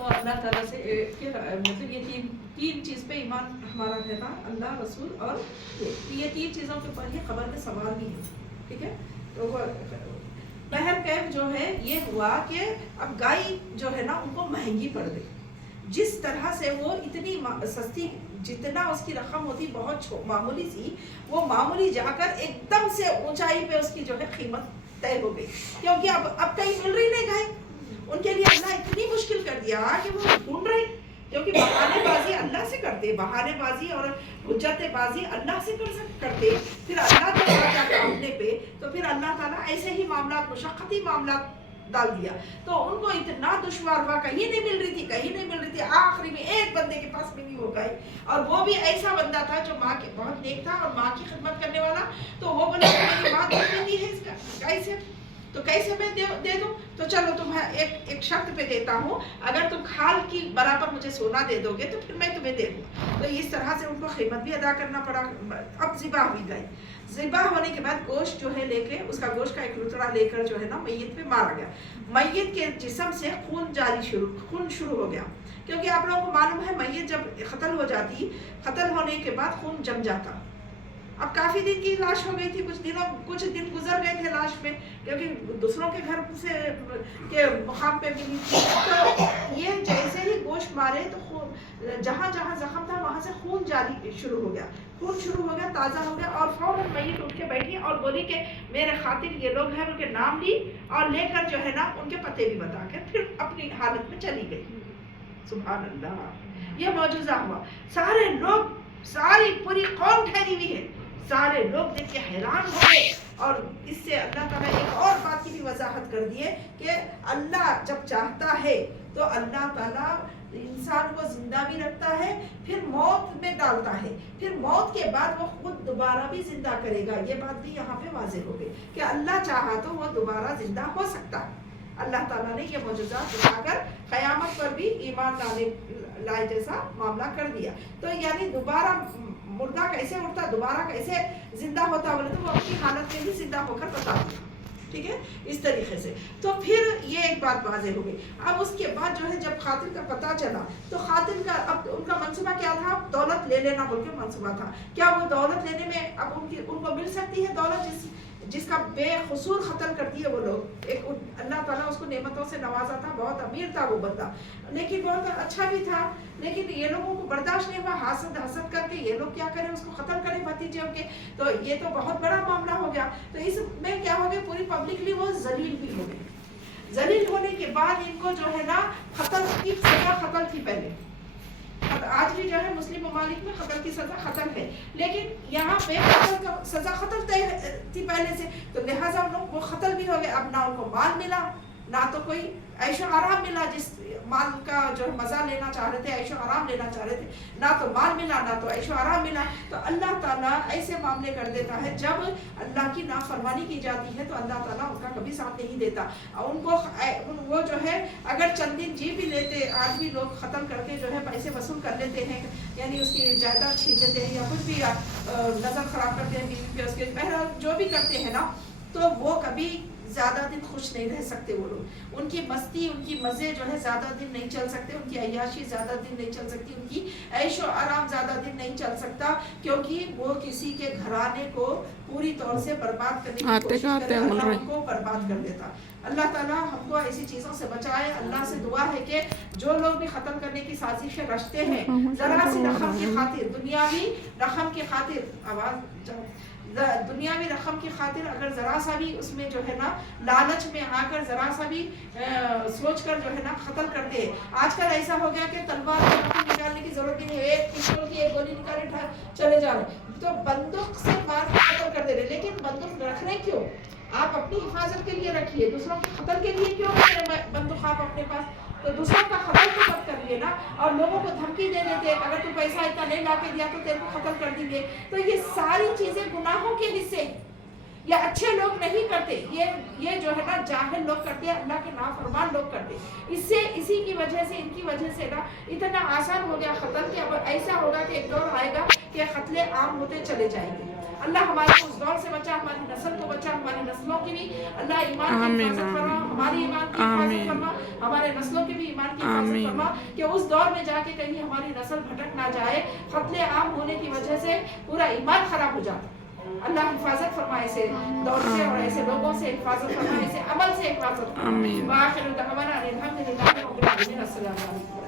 تو اللہ تعالیٰ سے مطلب یہ تین چیز پہ ایمان ہمارا رہنا، اللہ، رسول اور یہ تین چیزوں کے اوپر ہی خبر میں سوال بھی ہے. ٹھیک ہے. تو بہر کیف جو ہے یہ ہوا کہ اب گائے جو ہے نا ان کو مہنگی پڑ گئی. جس طرح سے وہ اتنی سستی، جتنا اس کی رقم ہوتی بہت معمولی سی، وہ معمولی جا کر ایک دم سے اونچائی پہ اس کی جو ہے قیمت طے ہو گئی، کیونکہ اب کہیں مل رہی نہیں گائے. ان کے لیے اللہ اتنی مشکل کر دیا کہ وہ ڈھونڈ رہے، کیونکہ بہانے بازی اللہ سے کرتے، بہانے بازی اور حجت بازی اللہ سے کرتے، پھر اللہ جب آ جاتا اپنے پہ تو پھر اللہ تعالیٰ ایسے ہی معاملات، مشقتی معاملات ڈال دیا. تو ان کو اتنا دشوار ہوا، کہیں نہیں مل رہی تھی، کہیں نہیں مل رہی تھی. آخری میں ایک بندے کے پاس ملی ہو گئی، اور وہ بھی ایسا بندہ تھا جو ماں کے بہت نیک تھا اور ماں کی خدمت کرنے والا. تو وہ بولے میری ماں دودھ دیتی ہے اس کا کیسے، تو کیسے میں دے دوں؟ تو چلو تمہیں ایک شرط پہ دیتا ہوں، اگر تم کھال کی برابر مجھے سونا دے دو گے تو پھر میں تمہیں دے دوں. تو اس طرح سے ان کو قیمت بھی ادا کرنا پڑا. اب ذبح ہوئی گئی. ذبح ہونے کے بعد گوشت جو ہے لے کے، اس کا گوشت کا ایک لتڑا لے کر جو ہے نا میت پہ مارا گیا. میت کے جسم سے خون شروع ہو گیا، کیونکہ آپ لوگوں کو معلوم ہے میت جب قتل ہو جاتی، قتل ہونے کے بعد خون جم جاتا. اب کافی دن کی لاش ہو گئی تھی، کچھ دن گزر گئے تھے لاش میں، کیونکہ دوسروں کے گھر سے کے مقام پہ ملی تھی. تو یہ جیسے ہی گوشت مارے تو جہاں جہاں زخم تھا وہاں سے خون جاری شروع ہو گیا، تازہ ہو گیا. اور فوراً میت اٹھ کے بیٹھی اور بولی کہ میرے خاطر یہ لوگ ہیں، ان کے نام لی اور لے کر جو ہے نا ان کے پتے بھی بتا کے پھر اپنی حالت میں چلی گئی. سبحان اللہ. یہ معجزہ ہوا. سارے لوگ، ساری پوری قوم ٹھہری ہوئی ہے، سارے لوگ دیکھ کے حیران ہو گئے. اور اس سے اللہ تعالیٰ ایک اور بات کی بھی وضاحت کر دی ہے کہ اللہ جب چاہتا ہے تو اللہ تعالیٰ انسان کو زندہ بھی رکھتا ہے، پھر موت میں ڈالتا ہے، پھر موت کے بعد وہ خود دوبارہ بھی زندہ کرے گا. یہ بات بھی یہاں پہ واضح ہو گئی کہ اللہ چاہا تو وہ دوبارہ زندہ ہو سکتا ہے. اللہ تعالیٰ نے یہ معجزات دکھا کر قیامت پر بھی ایمان لائے جیسا معاملہ کر دیا. تو یعنی دوبارہ مردہ کیسے اٹھتا، دوبارہ کیسے زندہ ہوتا، بولے تو وہ اپنی حالت میں ہی زندہ ہو کر بتا دیا. ٹھیک ہے، اس طریقے سے. تو پھر یہ ایک بات واضح ہو گئی. اب اس کے بعد جو ہے جب قاتل کا پتہ چلا تو قاتل کا اب ان کا منصوبہ کیا تھا؟ دولت لے لینا بول کے منصوبہ تھا. کیا وہ دولت لینے میں اب ان کو مل سکتی ہے دولت جس کا بے قصور قتل کر دیے وہ لوگ؟ ایک اللہ تعالیٰ اس کو نعمتوں سے نوازا تھا، بہت امیر تھا وہ بندہ، لیکن بہت اچھا بھی تھا. لیکن یہ لوگوں کو برداشت نہیں ہوا، حسد کر کے یہ لوگ کیا کریں، اس کو قتل کریں بھتیجے کے. تو یہ تو بہت بڑا معاملہ ہو گیا. تو اس میں کیا ہو گیا، پوری پبلکلی وہ ذلیل بھی ہو گئے. ذلیل ہونے کے بعد ان کو جو ہے نا قتل کی سزا قتل تھی پہلے. آج بھی جو ہے مسلم ممالک میں قتل کی سزا قتل ہے، لیکن یہاں پہ قتل کا سزا قتل تھی پہلے سے. تو لہٰذا وہ قتل بھی ہو گئے. اب نہ ان کو مال ملا، نہ تو کوئی عیش و آرام ملا، جس مال کا جو مزہ لینا چاہ رہے تھے، عیش و آرام لینا چاہ رہے تھے، نہ تو مال ملا نہ تو عیش و آرام ملا. تو اللہ تعالیٰ ایسے معاملے کر دیتا ہے، جب اللہ کی نافرمانی کی جاتی ہے تو اللہ تعالیٰ ان کا کبھی ساتھ نہیں دیتا. ان کو وہ جو ہے اگر چند دن جی بھی لیتے، آج بھی لوگ قتل کر کے جو ہے پیسے وصول کر لیتے ہیں، یعنی اس کی جائیداد چھین لیتے ہیں یا کچھ بھی نظر خراب کرتے ہیں بیوی پہ، اس کے بہرحال جو بھی کرتے ہیں نا، تو وہ کبھی زیادہ دن خوش نہیں رہ سکتے. وہ لوگ، ان کی مستی، ان کی مزے جو ہے زیادہ دن نہیں چل سکتے، ان کی عیاشی زیادہ دن نہیں چل سکتی، ان کی عیش و آرام زیادہ دن نہیں چل سکتا، کیونکہ وہ کسی کے گھرانے کو پوری طور سے برباد کرنے کی کوشش کرتے، اللہ ان کو برباد کر دیتا. اللہ تعالیٰ ہم کو ایسی چیزوں سے بچائے. اللہ سے دعا ہے کہ جو لوگ بھی ختم کرنے کی سازشیں رچتے ہیں، ذرا سی رقم کی خاطر، دنیاوی رقم کی خاطر، دنیاوی رقم کی خاطر اگر ذرا سا بھی اس میں جو ہے نا لالچ میں آ کر ذرا سا بھی سوچ کر جو ہے نا قتل کرتے ہیں. آج کل ایسا ہو گیا کہ تلوار نکالنے کی ضرورت نہیں ہے، ایک پستول کی ایک گولی نکالے چلے جا رہے، تو بندوق سے مار کے قتل کر دے رہے. لیکن بندوق رکھ رہے کیوں؟ آپ اپنی حفاظت کے لیے رکھیے، دوسروں کے قتل کے لیے کیوں بندوق آپ اپنے پاس؟ تو دوسروں کا قتل تو مت کریے نا. اور لوگوں کو دھمکی دے دیتے، اگر تم پیسہ اتنا نہیں لا کے دیا تو تیرے کو قتل کر دیں گے. تو یہ ساری چیزیں گناہوں کے حصے، یہ اچھے لوگ نہیں کرتے، یہ جو ہے نا جاہل لوگ کرتے ہیں، اللہ کے نافرمان لوگ کرتے. اسی کی وجہ سے، ان کی وجہ سے نا اتنا آسان ہو گیا قتل. کہ اب ایسا ہوگا کہ ایک دور آئے گا کہ قتل عام ہوتے چلے جائیں گے. اللہ ہمارے کو اس دور سے بچا, ہماری نسل کو بچا, ہماری نسلوں کی بھی اللہ ایمان کی حفاظت فرما, ہماری ایمان کی حفاظت فرما, ہمارے نسلوں کی بھی ایمان کی حفاظت فرما, کہ اس دور میں جا کے کہیں ہماری نسل بھٹک نہ جائے, قتل عام ہونے کی وجہ سے پورا ایمان خراب ہو جاتا. اللہ حفاظت فرمائے ایسے دور سے اور ایسے لوگوں سے حفاظت فرمائے, ایسے عمل سے حفاظت فرمائے. وآخر دعوانا الحمدللہ رب العالمین. السلام علیکم.